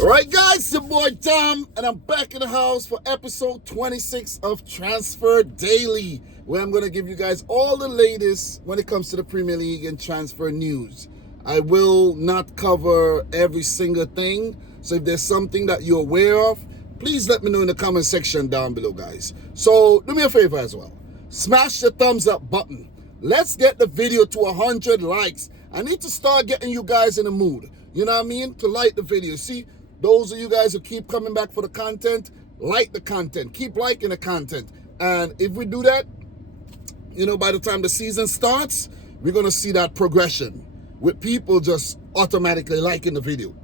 Alright guys, it's your boy Tom, and I'm back in the house for episode 26 of Transfer Daily, where I'm going to give you guys all the latest when it comes to the Premier League and transfer news. I will not cover every single thing, so if there's something that you're aware of, please let me know in the comment section down below, guys. So do me a favor as well. Smash the thumbs up button. Let's get the video to 100 likes. I need to start getting you guys in the mood, you know what I mean, to like the video. See, those of you guys who keep coming back for the content, like the content. Keep liking the content. And if we do that, you know, by the time the season starts, we're going to see that progression with people just automatically liking the video.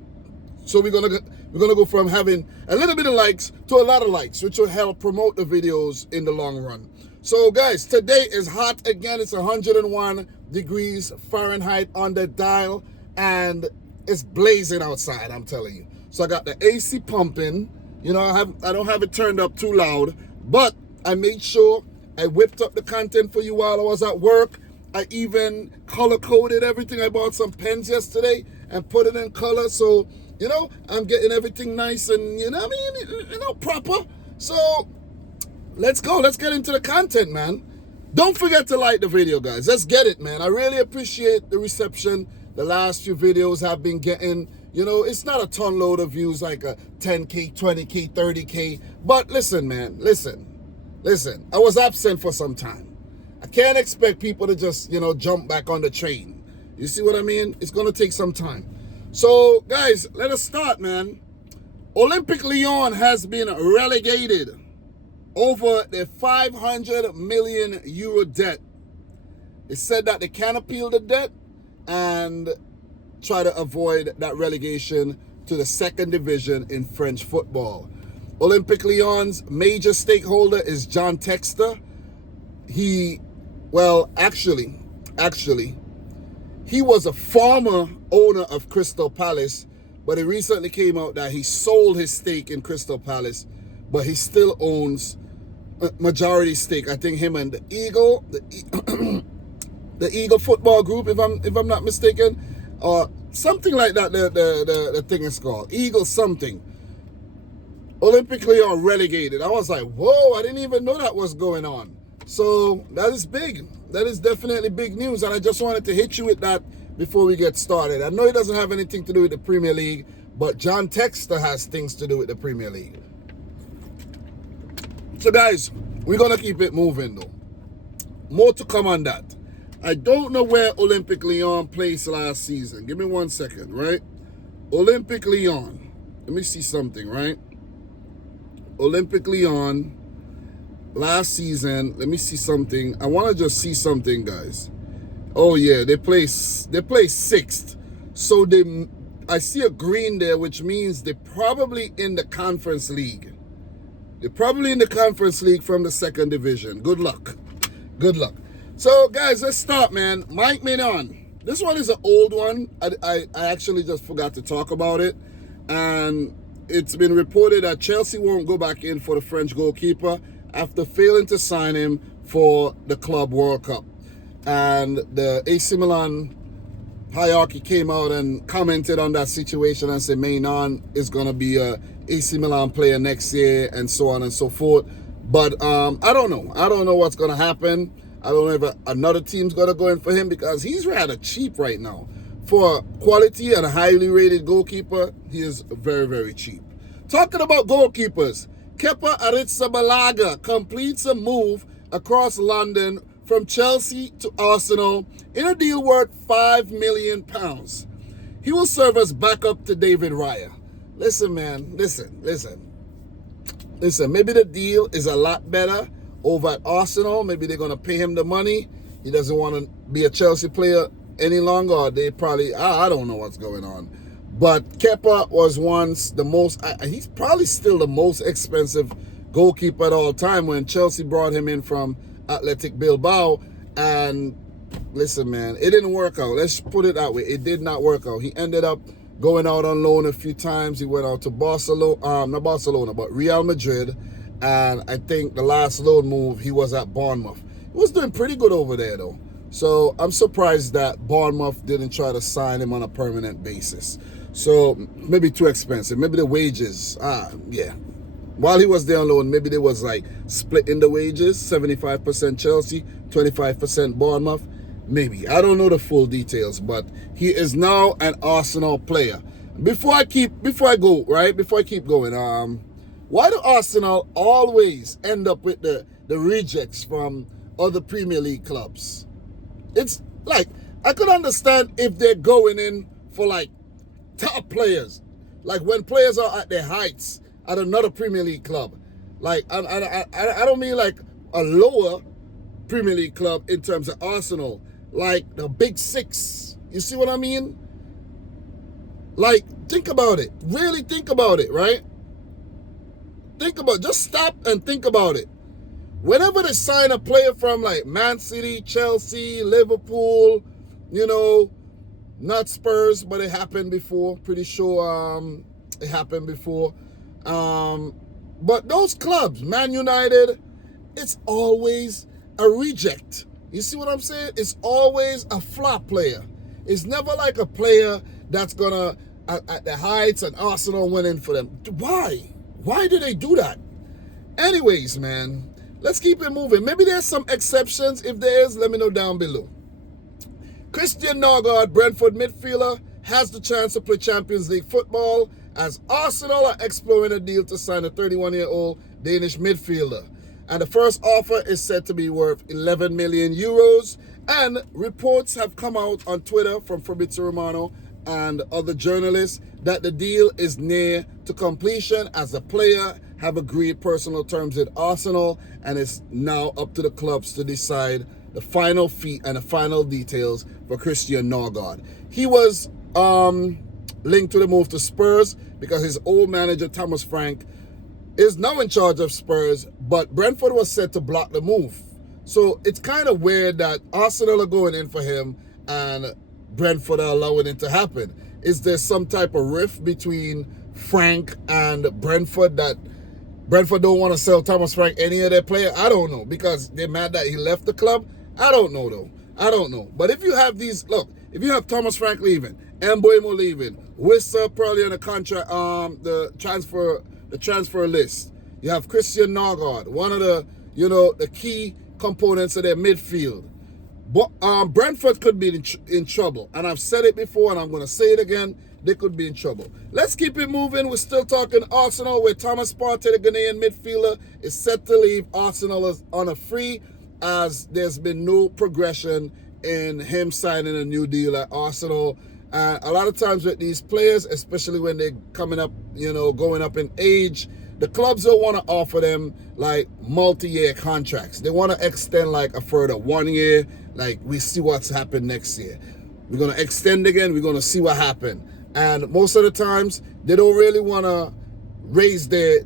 So we're gonna go from having a little bit of likes to a lot of likes, which will help promote the videos in the long run. So guys, today is hot again. It's 101 degrees Fahrenheit on the dial, and it's blazing outside, I'm telling you. So I got the AC pumping. You know, I don't have it turned up too loud, but I made sure I whipped up the content for you while I was at work. I even color-coded everything. I bought some pens yesterday and put it in color. So, you know, I'm getting everything nice and, you know what I mean, you know, proper. So let's go. Let's get into the content, man. Don't forget to like the video, guys. Let's get it, man. I really appreciate the reception the last few videos have been getting. You know, it's not a ton load of views like a 10K, 20K, 30K. But listen, man, listen. I was absent for some time. I can't expect people to just, you know, jump back on the train. You see what I mean? It's going to take some time. So, guys, let us start, man. Olympique Lyon has been relegated over the 500 million euro debt. It said that they can't appeal the debt and try to avoid that relegation to the second division in French football. Olympique Lyon's major stakeholder is John Textor. He was a former owner of Crystal Palace, but it recently came out that he sold his stake in Crystal Palace, but he still owns a majority stake. I think him and the Eagle, the Eagle Football Group, if I'm not mistaken, or something like that. The thing is called Eagle something. Olympique Lyon relegated. I was like, whoa! I didn't even know that was going on. So that is big. That is definitely big news, and I just wanted to hit you with that before we get started. I know it doesn't have anything to do with the Premier League, but John Textor has things to do with the Premier League. So guys, we're gonna keep it moving though. More to come on that. I don't know where Olympique Lyon placed last season. Give me 1 second, right? Olympique Lyon. Let me see something, right? Olympique Lyon last season. Let me see something. I want to just see something, guys. Oh yeah, they placed sixth. So I see a green there, which means they're probably in the Conference League. They're probably in the Conference League from the second division. Good luck. Good luck. So, guys, let's start, man. Mike Maignan. This one is an old one. I actually just forgot to talk about it. And it's been reported that Chelsea won't go back in for the French goalkeeper after failing to sign him for the Club World Cup. And the AC Milan hierarchy came out and commented on that situation and said Maignan is going to be a AC Milan player next year and so on and so forth. But I don't know. I don't know what's going to happen. I don't know if another team's going to go in for him because he's rather cheap right now. For quality and a highly rated goalkeeper, he is very, very cheap. Talking about goalkeepers, Kepa Arrizabalaga completes a move across London from Chelsea to Arsenal in a deal worth £5 million. He will serve as backup to David Raya. Listen, man, listen. Maybe the deal is a lot better over at Arsenal. Maybe they're going to pay him the money. He doesn't want to be a Chelsea player any longer. Or they probably, I don't know what's going on. But Kepa was once the most, he's probably still the most expensive goalkeeper at all time when Chelsea brought him in from Athletic Bilbao. And listen, man, it didn't work out. Let's put it that way. It did not work out. He ended up going out on loan a few times. He went out to Barcelona, not Barcelona, but Real Madrid. And I think the last loan move, he was at Bournemouth. He was doing pretty good over there, though. So I'm surprised that Bournemouth didn't try to sign him on a permanent basis. So maybe too expensive. Maybe the wages. Yeah. While he was there on loan, maybe they was like splitting the wages, 75% Chelsea, 25% Bournemouth. Maybe. I don't know the full details, but he is now an Arsenal player. Before I keep going, why do Arsenal always end up with the rejects from other Premier League clubs? It's like, I could understand if they're going in for like top players, like when players are at their heights at another Premier League club. Like, I don't mean like a lower Premier League club in terms of Arsenal, like the Big Six. You see what I mean? Like, think about it. Really think about it, right? Just stop and think about it. Whenever they sign a player from like Man City, Chelsea, Liverpool, not Spurs, but it happened before. Pretty sure it happened before. But those clubs, Man United, it's always a reject. You see what I'm saying? It's always a flop player. It's never like a player that's gonna at the heights and Arsenal winning for them. Why? Why do they do that? Anyways, man, let's keep it moving. Maybe there's some exceptions. If there is, let me know down below. Christian Norgaard, Brentford midfielder, has the chance to play Champions League football as Arsenal are exploring a deal to sign a 31-year-old Danish midfielder. And the first offer is said to be worth 11 million euros. And reports have come out on Twitter from Fabrizio Romano and other journalists that the deal is near to completion as the player have agreed personal terms with Arsenal, and it's now up to the clubs to decide the final fee and the final details for Christian Norgaard. He was linked to the move to Spurs because his old manager Thomas Frank is now in charge of Spurs, but Brentford was set to block the move. So it's kind of weird that Arsenal are going in for him and Brentford are allowing it to happen. Is there some type of rift between Frank and Brentford that Brentford don't want to sell Thomas Frank any of their player? I don't know, because they're mad that he left the club. I don't know though. I don't know. But if you have these, look, if you have Thomas Frank leaving, Mbeumo leaving, Wissa probably on the contract, the transfer list. You have Christian Norgaard, one of the, the key components of their midfield. But Brentford could be in trouble. And I've said it before and I'm going to say it again. They could be in trouble. Let's keep it moving. We're still talking Arsenal, where Thomas Partey, the Ghanaian midfielder, is set to leave Arsenal on a free, as there's been no progression in him signing a new deal at Arsenal. A lot of times with these players, especially when they're coming up, going up in age, the clubs don't want to offer them like multi-year contracts. They want to extend like a further 1 year. Like, we see what's happened next year. We're going to extend again. We're going to see what happened. And most of the times, they don't really want to raise their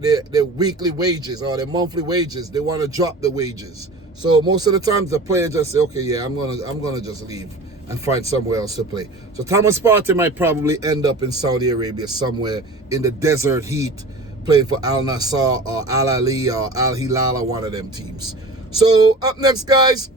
weekly wages or their monthly wages. They want to drop the wages. So most of the times, the player just say, okay, yeah, I'm gonna just leave and find somewhere else to play. So Thomas Partey might probably end up in Saudi Arabia somewhere in the desert heat, playing for Al Nassr or Al Ahly or Al Hilal or one of them teams. So up next, guys,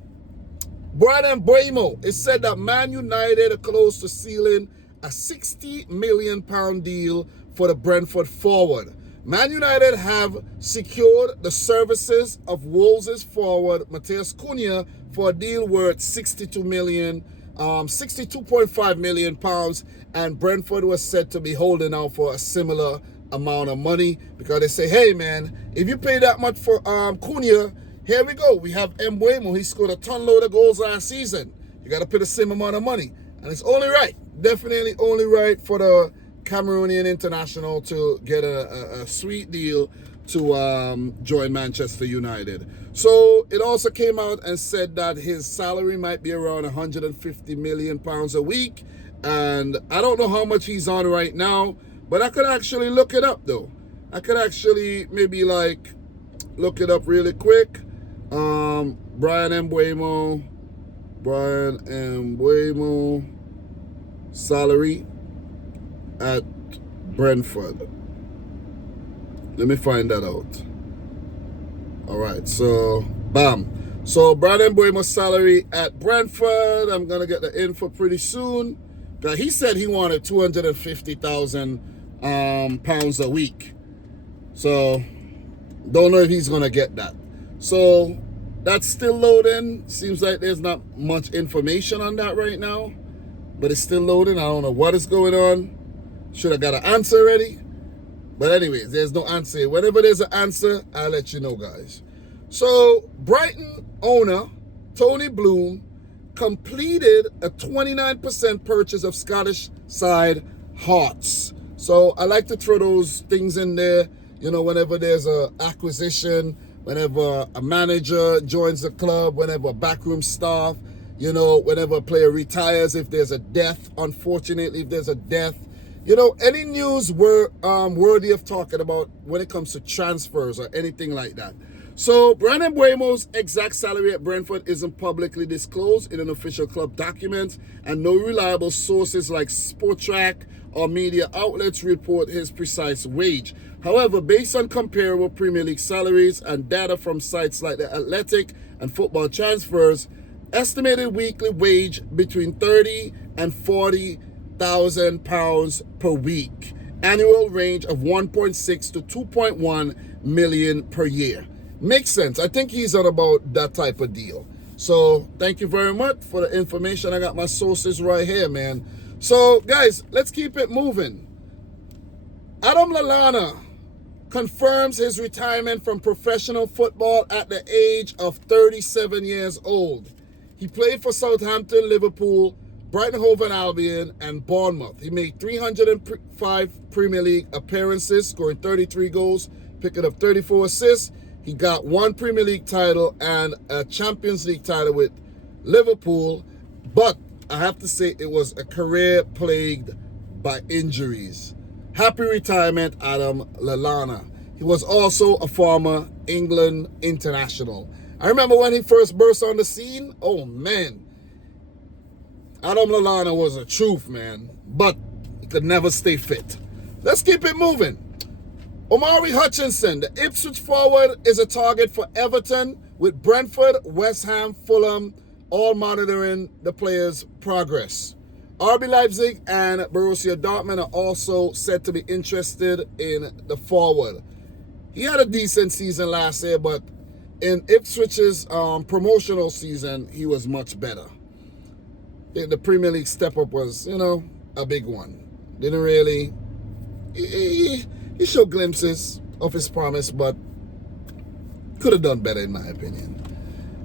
Brian Mbeumo. It's said that Man United are close to sealing a £60 million deal for the Brentford forward. Man United have secured the services of Wolves' forward Matheus Cunha for a deal worth 62.5 million pounds, and Brentford was said to be holding out for a similar amount of money, because they say, hey man, if you pay that much for Cunha, here we go. We have Mbeumo. He scored a ton load of goals last season. You got to pay the same amount of money, and it's only right, definitely only right for the Cameroonian international to get a sweet deal to join Manchester United. So it also came out and said that his salary might be around 150 million pounds a week, and I don't know how much he's on right now, but I could actually look it up though. I could actually maybe like look it up really quick. Brian Mbeumo salary at Brentford. Let me find that out. All right, so bam. So Brian Mbeumo's salary at Brentford, I'm gonna get the info pretty soon. He said he wanted 250,000 pounds a week. So, don't know if he's going to get that. So, that's still loading. Seems like there's not much information on that right now. But it's still loading. I don't know what is going on. Should have got an answer already. But anyways, there's no answer. Whenever there's an answer, I'll let you know, guys. So, Brighton owner Tony Bloom completed a 29% purchase of Scottish side Hearts. So I like to throw those things in there, whenever there's a acquisition, whenever a manager joins the club, whenever backroom staff, whenever a player retires, if there's a death, unfortunately, if there's a death, any news worthy of talking about when it comes to transfers or anything like that. So, Brandon Buemo's exact salary at Brentford isn't publicly disclosed in an official club document, and no reliable sources like Sportrack or media outlets report his precise wage. However, based on comparable Premier League salaries and data from sites like The Athletic and Football Transfers, estimated weekly wage between 30 and 40,000 pounds per week. Annual range of 1.6 to 2.1 million per year. Makes sense. I think he's on about that type of deal. So thank you very much for the information. I got my sources right here, man. So guys, let's keep it moving. Adam Lallana confirms his retirement from professional football at the age of 37 years old. He played for Southampton, Liverpool, Brighton Hove and Albion, and Bournemouth. He made 305 Premier League appearances, scoring 33 goals, picking up 34 assists. He got one Premier League title and a Champions League title with Liverpool, but I have to say it was a career plagued by injuries. Happy retirement, Adam Lallana. He was also a former England international. I remember when he first burst on the scene, oh man, Adam Lallana was a truth, man, but he could never stay fit. Let's keep it moving. Omari Hutchinson, the Ipswich forward, is a target for Everton, with Brentford, West Ham, Fulham all monitoring the player's progress. RB Leipzig and Borussia Dortmund are also said to be interested in the forward. He had a decent season last year, but in Ipswich's promotional season, he was much better. The Premier League step-up was, a big one. Didn't really... He showed glimpses of his promise, but could have done better in my opinion.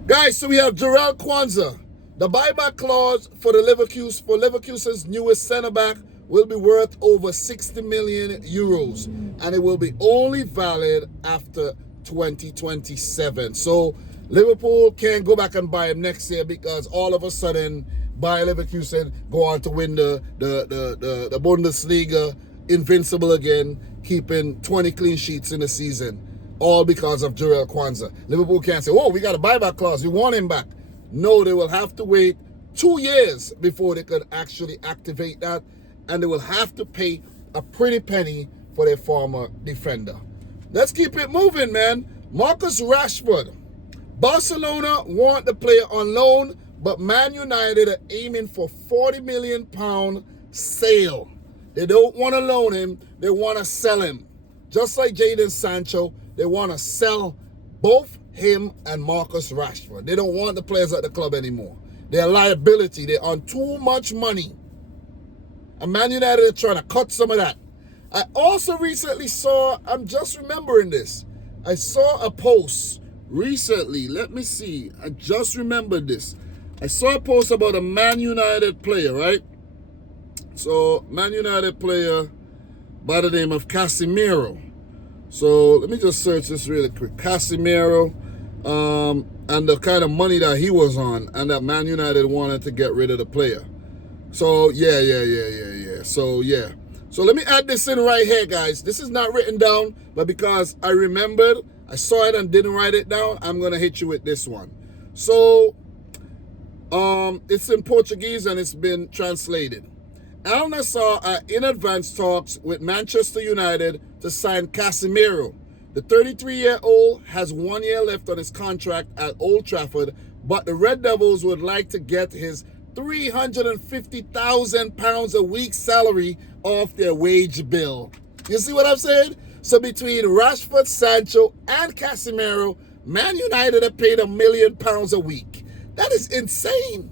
Guys, so we have Jarell Kwanzaa. The buyback clause for Leverkusen's newest centre-back will be worth over 60 million euros, and it will be only valid after 2027. So Liverpool can't go back and buy him next year because all of a sudden Bayer Leverkusen go on to win the Bundesliga, invincible again, keeping 20 clean sheets in the season, all because of Jarell Kwanzaa. Liverpool can't say, oh, we got a buyback clause, we want him back. No, they will have to wait 2 years before they could actually activate that, and they will have to pay a pretty penny for their former defender. Let's keep it moving, man. Marcus Rashford. Barcelona want the player on loan, but Man United are aiming for £40 million sale. They don't want to loan him, they want to sell him. Just like Jadon Sancho, they want to sell both him and Marcus Rashford. They don't want the players at the club anymore. They're a liability. They're on too much money. And Man United are trying to cut some of that. I also recently saw, I'm just remembering this, I saw a post recently. Let me see. I just remembered this. I saw a post about a Man United player, right? So, Man United player by the name of Casemiro. So, let me just search this really quick. Casemiro, and the kind of money that he was on, and that Man United wanted to get rid of the player. So, yeah. So, yeah. So, let me add this in right here, guys. This is not written down, but because I remembered, I saw it and didn't write it down, I'm going to hit you with this one. So, it's in Portuguese and it's been translated. Al Nassr are in advanced talks with Manchester United to sign Casemiro. The 33-year-old has 1 year left on his contract at Old Trafford, but the Red Devils would like to get his £350,000 a week salary off their wage bill. You see what I'm saying? So between Rashford, Sancho, and Casemiro, Man United have paid £1 million a week. That is insane.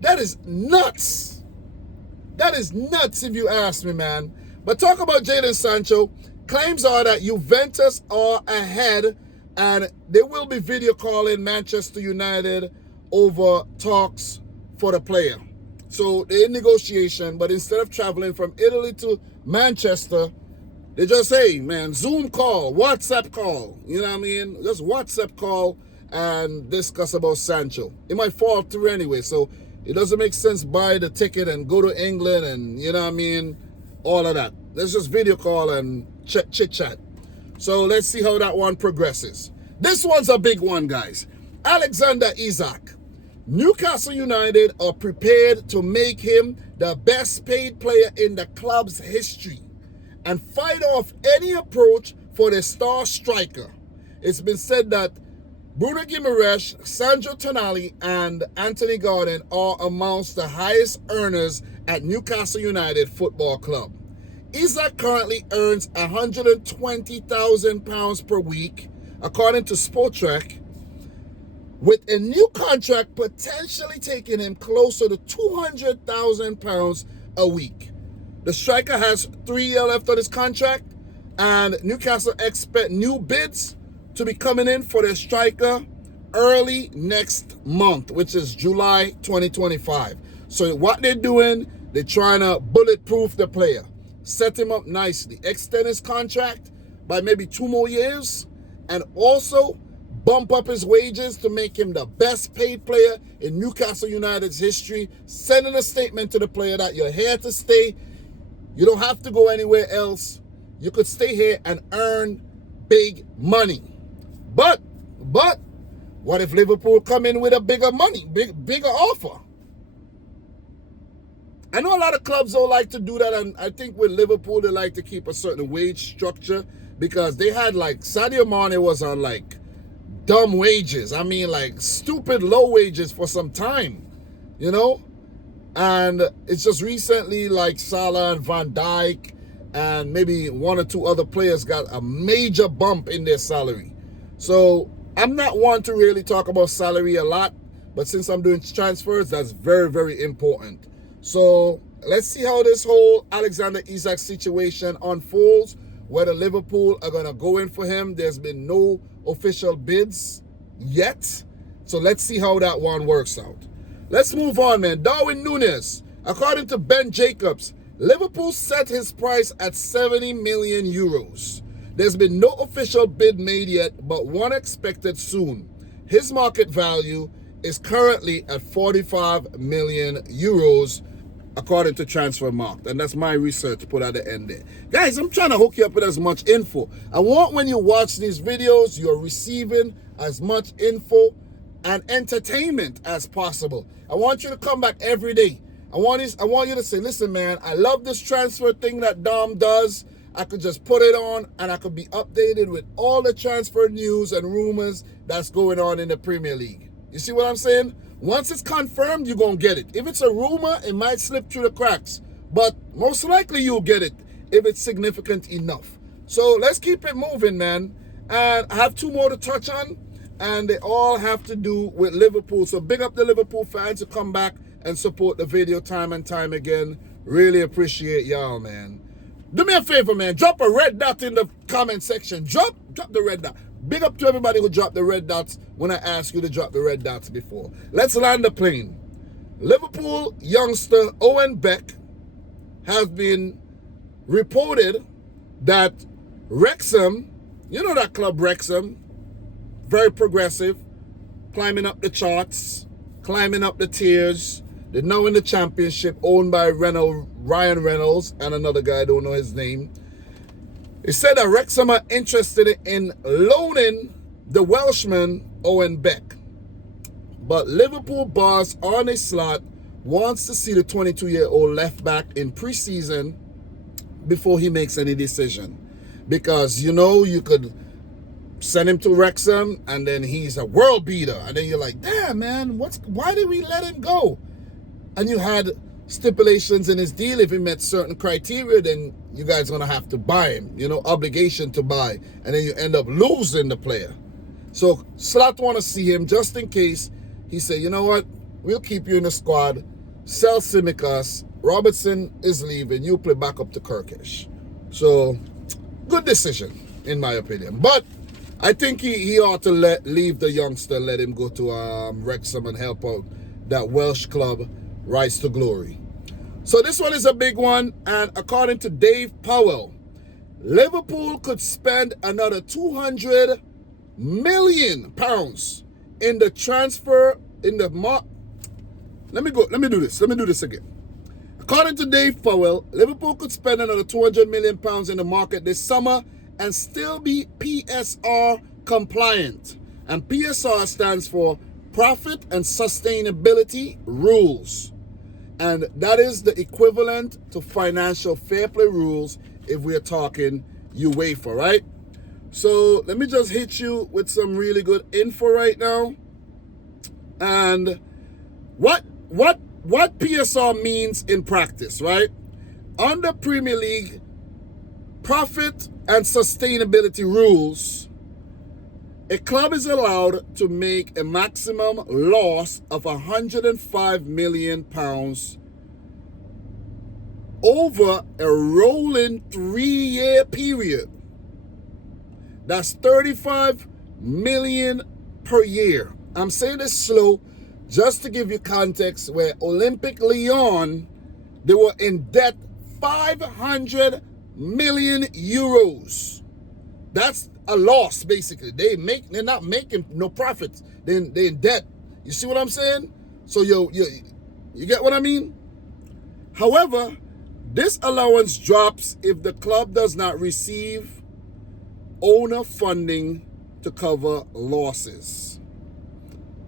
That is nuts. That is nuts if you ask me, man. But talk about Jadon Sancho. Claims are that Juventus are ahead and they will be video calling Manchester United over talks for the player. So they're in negotiation, but instead of traveling from Italy to Manchester, they just say, man, Zoom call, WhatsApp call, you know what I mean? Just WhatsApp call and discuss about Sancho. It might fall through anyway, so it doesn't make sense buy the ticket and go to England and, you know what I mean, all of that. Let's just video call and chit-chat. So let's see how that one progresses. This one's a big one, guys. Alexander Isak. Newcastle United are prepared to make him the best paid player in the club's history and fight off any approach for the star striker. It's been said that Bruno Guimaraes, Sandro Tonali, and Anthony Gordon are amongst the highest earners at Newcastle United Football Club. Isak currently earns £120,000 per week, according to Sportrack, with a new contract potentially taking him closer to £200,000 a week. The striker has 3 years left on his contract, and Newcastle expect new bids to be coming in for their striker early next month, which is July 2025. So what they're doing, they're trying to bulletproof the player, set him up nicely, extend his contract by maybe 2 more years, and also bump up his wages to make him the best paid player in Newcastle United's history, sending a statement to the player that you're here to stay. You don't have to go anywhere else. You could stay here and earn big money. But what if Liverpool come in with a bigger offer? I know a lot of clubs don't like to do that, and I think with Liverpool they like to keep a certain wage structure because they had like Sadio Mane was on like dumb wages. I mean, like stupid low wages for some time, you know? And it's just recently like Salah and Van Dijk and maybe 1 or 2 other players got a major bump in their salary. So I'm not one to really talk about salary a lot, but since I'm doing transfers, that's very, very important. So let's see how this whole Alexander Isak situation unfolds, whether Liverpool are going to go in for him. There's been no official bids yet. So let's see how that one works out. Let's move on, man. Darwin Nunes. According to Ben Jacobs, Liverpool set his price at 70 million euros. There's been no official bid made yet, but one expected soon. His market value is currently at 45 million euros, according to Transfermarkt. And that's my research put at the end there. Guys, I'm trying to hook you up with as much info. I want when you watch these videos, you're receiving as much info and entertainment as possible. I want you to come back every day. I want you to say, listen, man, I love this transfer thing that Dom does. I could just put it on and I could be updated with all the transfer news and rumors that's going on in the Premier League. You see what I'm saying? Once it's confirmed, you're going to get it. If it's a rumor, it might slip through the cracks. But most likely you'll get it if it's significant enough. So let's keep it moving, man. And I have 2 more to touch on. And they all have to do with Liverpool. So big up the Liverpool fans who come back and support the video time and time again. Really appreciate y'all, man. Do me a favor, man. Drop a red dot in the comment section. Drop the red dot. Big up to everybody who dropped the red dots when I asked you to drop the red dots before. Let's land the plane. Liverpool youngster Owen Beck has been reported that Wrexham, you know that club Wrexham, very progressive, climbing up the charts, climbing up the tiers. They're now in the championship, owned by Ryan Reynolds and another guy, I don't know his name. It said that Wrexham are interested in loaning the Welshman Owen Beck. But Liverpool boss Arne Slot wants to see the 22-year-old left back in preseason before he makes any decision. Because, you know, you could send him to Wrexham and then he's a world beater. And then you're like, damn, man, why did we let him go? and you had stipulations in his deal. If he met certain criteria, then you guys are going to have to buy him, you know, obligation to buy, and then you end up losing the player. So Slot want to see him just in case. He said, you know what, we'll keep you in the squad, sell Tsimikas, Robertson is leaving, you play back up to Kirkish. So good decision in my opinion, but I think he ought to leave the youngster, let him go to Wrexham and help out that Welsh club rise to glory. So this one is a big one, and according to Dave Powell, Liverpool could spend another £200 million in the transfer in the Let me do this again. According to Dave Powell, Liverpool could spend another £200 million in the market this summer and still be PSR compliant. And PSR stands for Profit and Sustainability Rules. And that is the equivalent to financial fair play rules if we're talking UEFA, right? So let me just hit you with some really good info right now. And what PSR means in practice, right? Under Premier League profit and sustainability rules, a club is allowed to make a maximum loss of £105 million over a rolling 3-year period. That's 35 million per year. I'm saying this slow just to give you context, where Olympique Lyon, they were in debt 500 million euros. That's a loss, basically. They're not making no profits. They're in debt. You see what I'm saying? So you get what I mean? However, this allowance drops if the club does not receive owner funding to cover losses.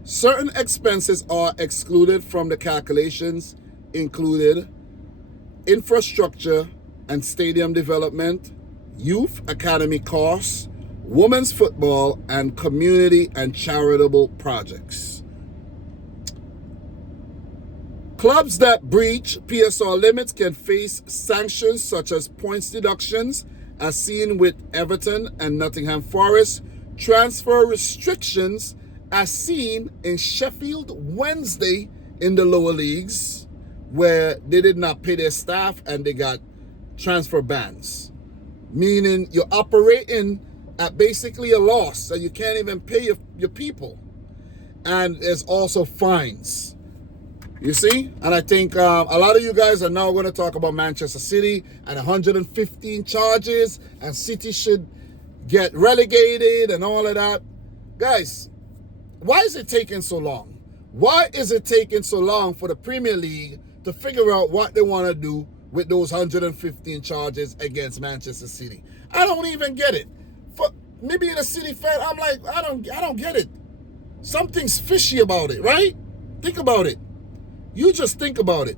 Certain expenses are excluded from the calculations, included infrastructure and stadium development, youth academy costs, women's football, and community and charitable projects. Clubs that breach PSR limits can face sanctions such as points deductions, as seen with Everton and Nottingham Forest, transfer restrictions, as seen in Sheffield Wednesday in the lower leagues, where they did not pay their staff and they got transfer bans, meaning you're operating at basically a loss and you can't even pay your people. And there's also fines, you see. And I think a lot of you guys are now going to talk about Manchester City and 115 charges, and City should get relegated and all of that. Guys, why is it taking so long? Why is it taking so long for the Premier League to figure out what they want to do with those 115 charges against Manchester City? I don't even get it. For me being a City fan, I'm like, I don't get it. Something's fishy about it, right? Think about it. You just think about it.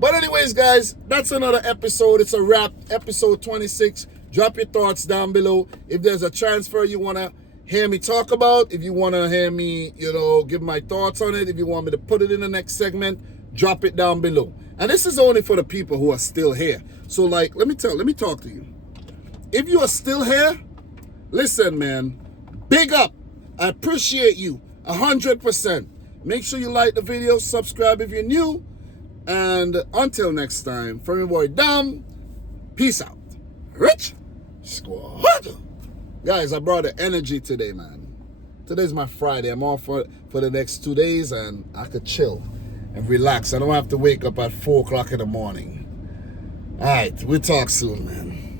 But anyways, guys, that's another episode. It's a wrap, episode 26. Drop your thoughts down below. If there's a transfer you want to hear me talk about, if you want to hear me, give my thoughts on it, if you want me to put it in the next segment, drop it down below. And this is only for the people who are still here. So, like, let me talk to you. If you are still here, listen, man, big up. I appreciate you 100%. Make sure you like the video, subscribe if you're new, and until next time, from your boy Dom, peace out. Rich Squad. Guys, I brought the energy today, man. Today's my Friday. I'm off for the next 2 days, and I could chill and relax. I don't have to wake up at 4 o'clock in the morning. All right, we'll talk soon, man.